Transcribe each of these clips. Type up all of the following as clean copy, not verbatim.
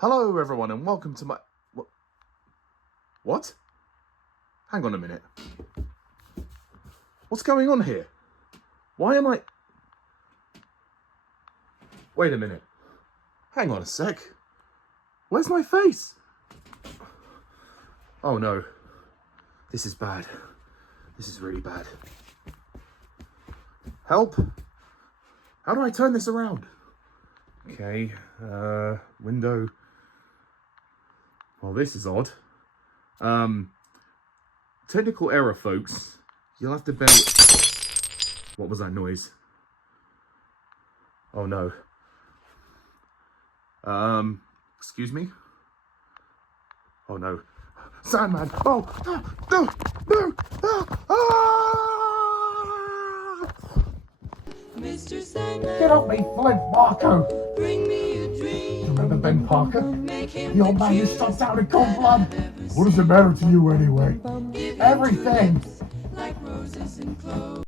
Hello everyone and welcome to my... What? Hang on a minute. What's going on here? Why am I... Wait a minute. Hang on a sec. Where's my face? Oh no. This is bad. This is really bad. Help! How do I turn this around? Okay, window. Well, this is odd. Technical error, folks. You'll have to bear with... What was that noise? Oh no. Excuse me? Oh no. Sandman! Oh! No! No! No! Mr. Sandman, Get off me, Flint Marco! bring me a dream. Remember Ben Parker? Make him The old man who stopped out in cold blood? What does it matter to you anyway? Everything! like roses and cloves.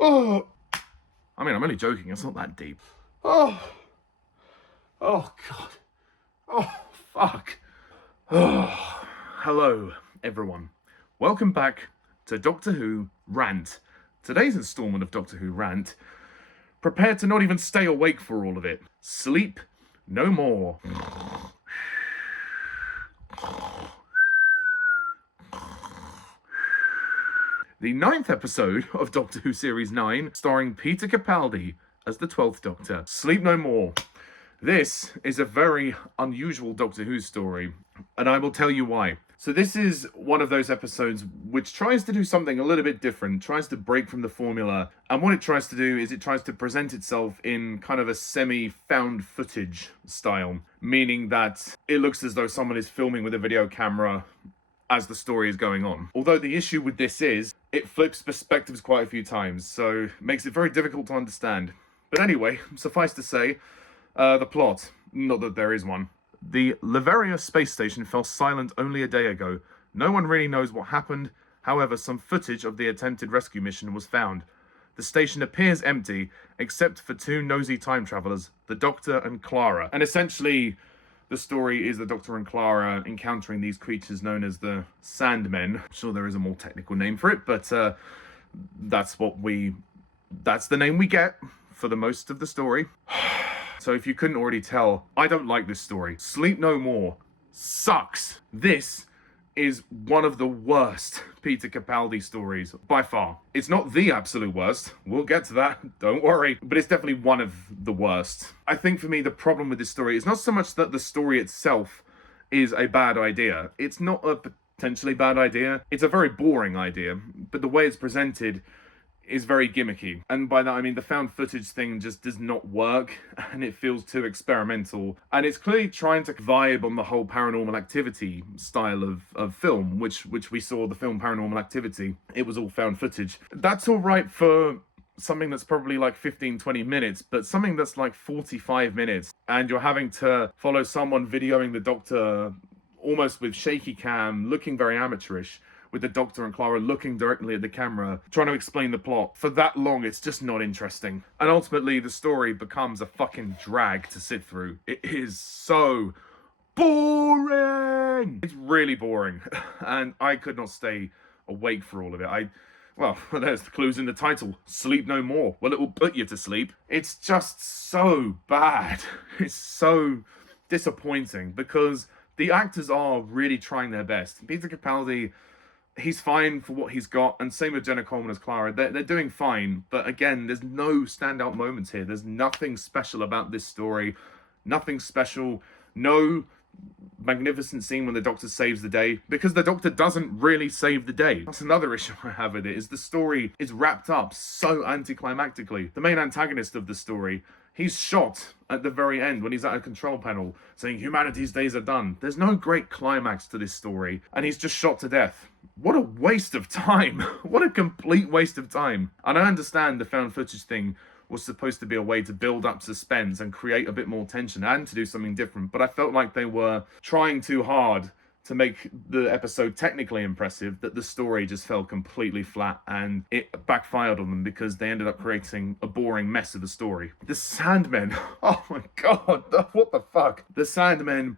Oh! I mean, I'm only joking. It's not that deep. Oh! Oh, God. Oh, fuck. Oh. Hello, everyone. Welcome back to Doctor Who RANT. Today's installment of Doctor Who RANT. Prepare to not even stay awake for all of it. Sleep no more. The 9th episode of Doctor Who Series 9, starring Peter Capaldi as the 12th Doctor. Sleep no more. This is a very unusual Doctor Who story, and I will tell you why. So this is one of those episodes which tries to do something a little bit different, tries to break from the formula, and what it tries to do is it tries to present itself in kind of a semi-found footage style, meaning that it looks as though someone is filming with a video camera as the story is going on. Although the issue with this is, it flips perspectives quite a few times, so makes it very difficult to understand. But anyway, suffice to say, the plot, not that there is one. The Leveria space station fell silent only a day ago. No one really knows what happened. However, some footage of the attempted rescue mission was found. The station appears empty, except for two nosy time travelers, the Doctor and Clara. And essentially, the story is the Doctor and Clara encountering these creatures known as the Sandmen. I'm sure there is a more technical name for it, but that's the name we get for the most of the story. So if you couldn't already tell, I don't like this story. Sleep No More sucks. This is one of the worst Peter Capaldi stories by far. It's not the absolute worst. We'll get to that, don't worry. But it's definitely one of the worst. I think for me, the problem with this story is not so much that the story itself is a bad idea. It's not a potentially bad idea. It's a very boring idea, but the way it's presented is very gimmicky. And by that I mean the found footage thing just does not work, and it feels too experimental. And it's clearly trying to vibe on the whole Paranormal Activity style of film, which we saw the film Paranormal Activity. It was all found footage. That's all right for something that's probably like 15-20 minutes, but something that's like 45 minutes, and you're having to follow someone videoing the Doctor almost with shaky cam, looking very amateurish, with the Doctor and Clara looking directly at the camera, trying to explain the plot. For that long, it's just not interesting. And ultimately, the story becomes a fucking drag to sit through. It is so boring! It's really boring. And I could not stay awake for all of it. Well, there's the clues in the title. Sleep no more. Well, it will put you to sleep. It's just so bad. It's so disappointing because the actors are really trying their best. Peter Capaldi he's fine for what he's got, and same with Jenna Coleman as Clara. They're doing fine, but again, there's no standout moments here. There's nothing special about this story. Nothing special. No magnificent scene when the Doctor saves the day, because the Doctor doesn't really save the day. That's another issue I have with it, is the story is wrapped up so anticlimactically. The main antagonist of the story, he's shot at the very end when he's at a control panel saying humanity's days are done. There's no great climax to this story, and he's just shot to death. What a waste of time. What a complete waste of time. And I understand the found footage thing was supposed to be a way to build up suspense and create a bit more tension and to do something different, but I felt like they were trying too hard to make the episode technically impressive, that the story just fell completely flat, and it backfired on them because they ended up creating a boring mess of a story. The Sandmen, oh my god, what the fuck? The Sandmen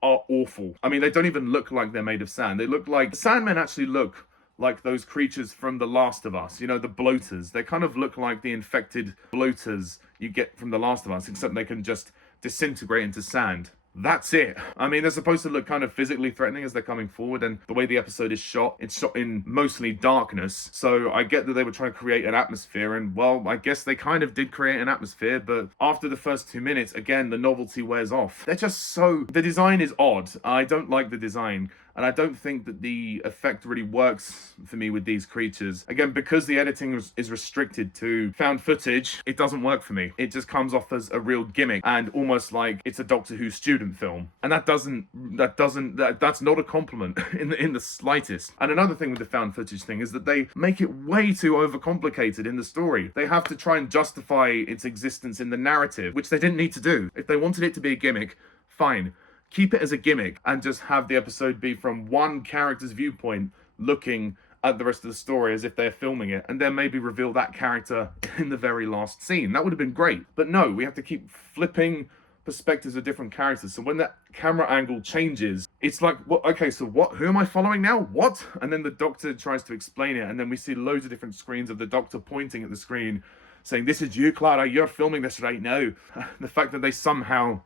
are awful. I mean, they don't even look like they're made of sand. They look like, the Sandmen actually look like those creatures from The Last of Us, you know, the bloaters. They kind of look like the infected bloaters you get from The Last of Us, except they can just disintegrate into sand. That's it. I mean, they're supposed to look kind of physically threatening as they're coming forward, and the way the episode is shot, it's shot in mostly darkness. So I get that they were trying to create an atmosphere, and well, I guess they kind of did create an atmosphere, but after the first 2 minutes, again, the novelty wears off. They're just so... The design is odd. I don't like the design. And I don't think that the effect really works for me with these creatures. Again, because the editing is restricted to found footage, it doesn't work for me. It just comes off as a real gimmick and almost like it's a Doctor Who student film. And that's not a compliment in the slightest. And another thing with the found footage thing is that they make it way too overcomplicated in the story. They have to try and justify its existence in the narrative, which they didn't need to do. If they wanted it to be a gimmick, fine. Keep it as a gimmick and just have the episode be from one character's viewpoint looking at the rest of the story as if they're filming it, and then maybe reveal that character in the very last scene. That would have been great. But no, we have to keep flipping perspectives of different characters. So when that camera angle changes, it's like, what? Okay, so what? Who am I following now? What? And then the Doctor tries to explain it, and then we see loads of different screens of the Doctor pointing at the screen saying, "This is you, Clara, you're filming this right now." The fact that they somehow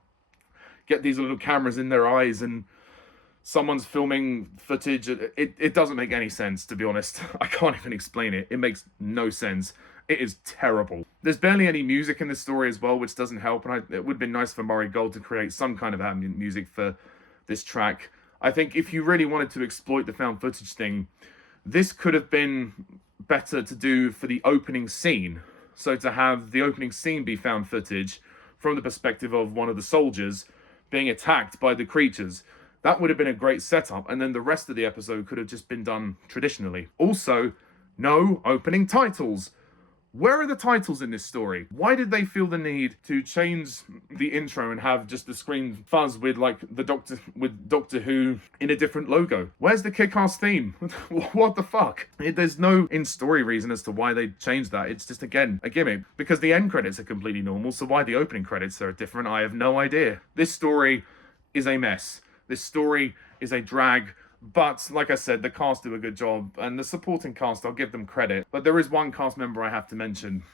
get these little cameras in their eyes and someone's filming footage, it doesn't make any sense, to be honest. I can't even explain it. It makes no sense. It is terrible. There's barely any music in this story as well, which doesn't help, and it would have been nice for Murray Gold to create some kind of ambient music for this track. I think if you really wanted to exploit the found footage thing, this could have been better to do for the opening scene. So to have the opening scene be found footage from the perspective of one of the soldiers being attacked by the creatures. That would have been a great setup, and then the rest of the episode could have just been done traditionally. Also, no opening titles. Where are the titles in this story? Why did they feel the need to change the intro and have just the screen fuzz with like the Doctor Who in a different logo? Where's the kick-ass theme? What the fuck? There's no in-story reason as to why they changed that. It's just, again, a gimmick. Because the end credits are completely normal, so why the opening credits are different, I have no idea. This story is a mess. This story is a drag. But, like I said, the cast do a good job, and the supporting cast, I'll give them credit. But there is one cast member I have to mention,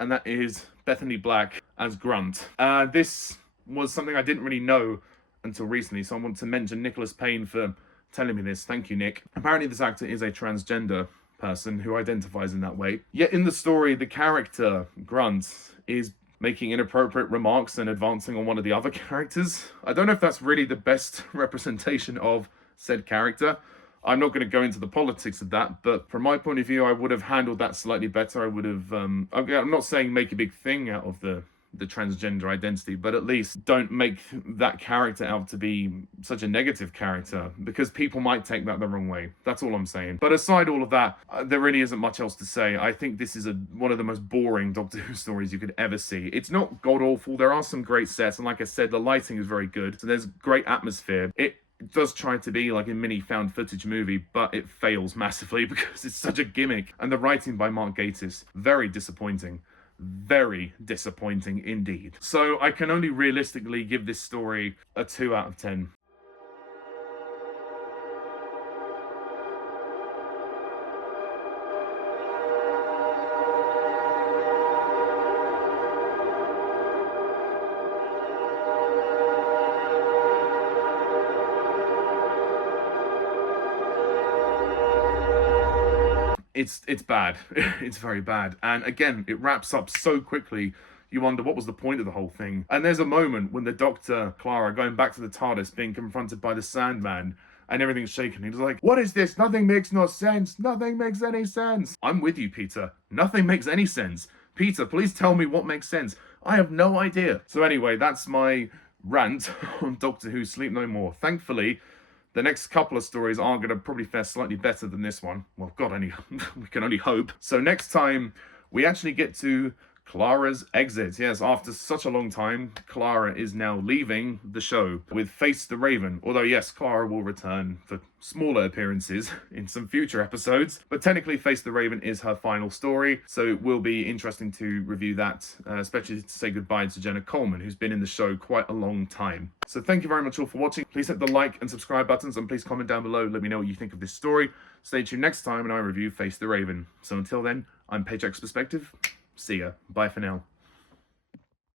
and that is Bethany Black as Grunt. This was something I didn't really know until recently, so I want to mention Nicholas Payne for telling me this. Thank you, Nick. Apparently this actor is a transgender person who identifies in that way. Yet in the story, the character, Grunt, is making inappropriate remarks and advancing on one of the other characters. I don't know if that's really the best representation of said character. I'm not going to go into the politics of that, but from my point of view, I would have handled that slightly better. I would have, I'm not saying make a big thing out of the transgender identity, but at least don't make that character out to be such a negative character, because people might take that the wrong way. That's all I'm saying. But aside all of that, there really isn't much else to say. I think this is one of the most boring Doctor Who stories you could ever see. It's not god-awful. There are some great sets, and like I said, the lighting is very good, so there's great atmosphere. It does try to be like a mini found footage movie, but it fails massively because it's such a gimmick. And the writing by Mark Gatiss, very disappointing. Very disappointing indeed. So I can only realistically give this story a 2 out of 10. it's bad. It's very bad. And again, it wraps up so quickly. You wonder what was the point of the whole thing. And there's a moment when the Doctor, Clara, going back to the TARDIS, being confronted by the Sandman, and everything's shaking. He's like, what is this? Nothing makes no sense. Nothing makes any sense. I'm with you, Peter. Nothing makes any sense. Peter, please tell me what makes sense. I have no idea. So anyway, that's my rant on Doctor Who Sleep No More. Thankfully, the next couple of stories are going to probably fare slightly better than this one. Well, God, we can only hope. So next time, we actually get to Clara's exit. Yes, after such a long time, Clara is now leaving the show with Face the Raven. Although, yes, Clara will return for smaller appearances in some future episodes. But technically, Face the Raven is her final story. So it will be interesting to review that, especially to say goodbye to Jenna Coleman, who's been in the show quite a long time. So thank you very much all for watching. Please hit the like and subscribe buttons, and please comment down below. Let me know what you think of this story. Stay tuned next time when I review Face the Raven. So until then, I'm Pajak's Perspective. See ya. Bye for now.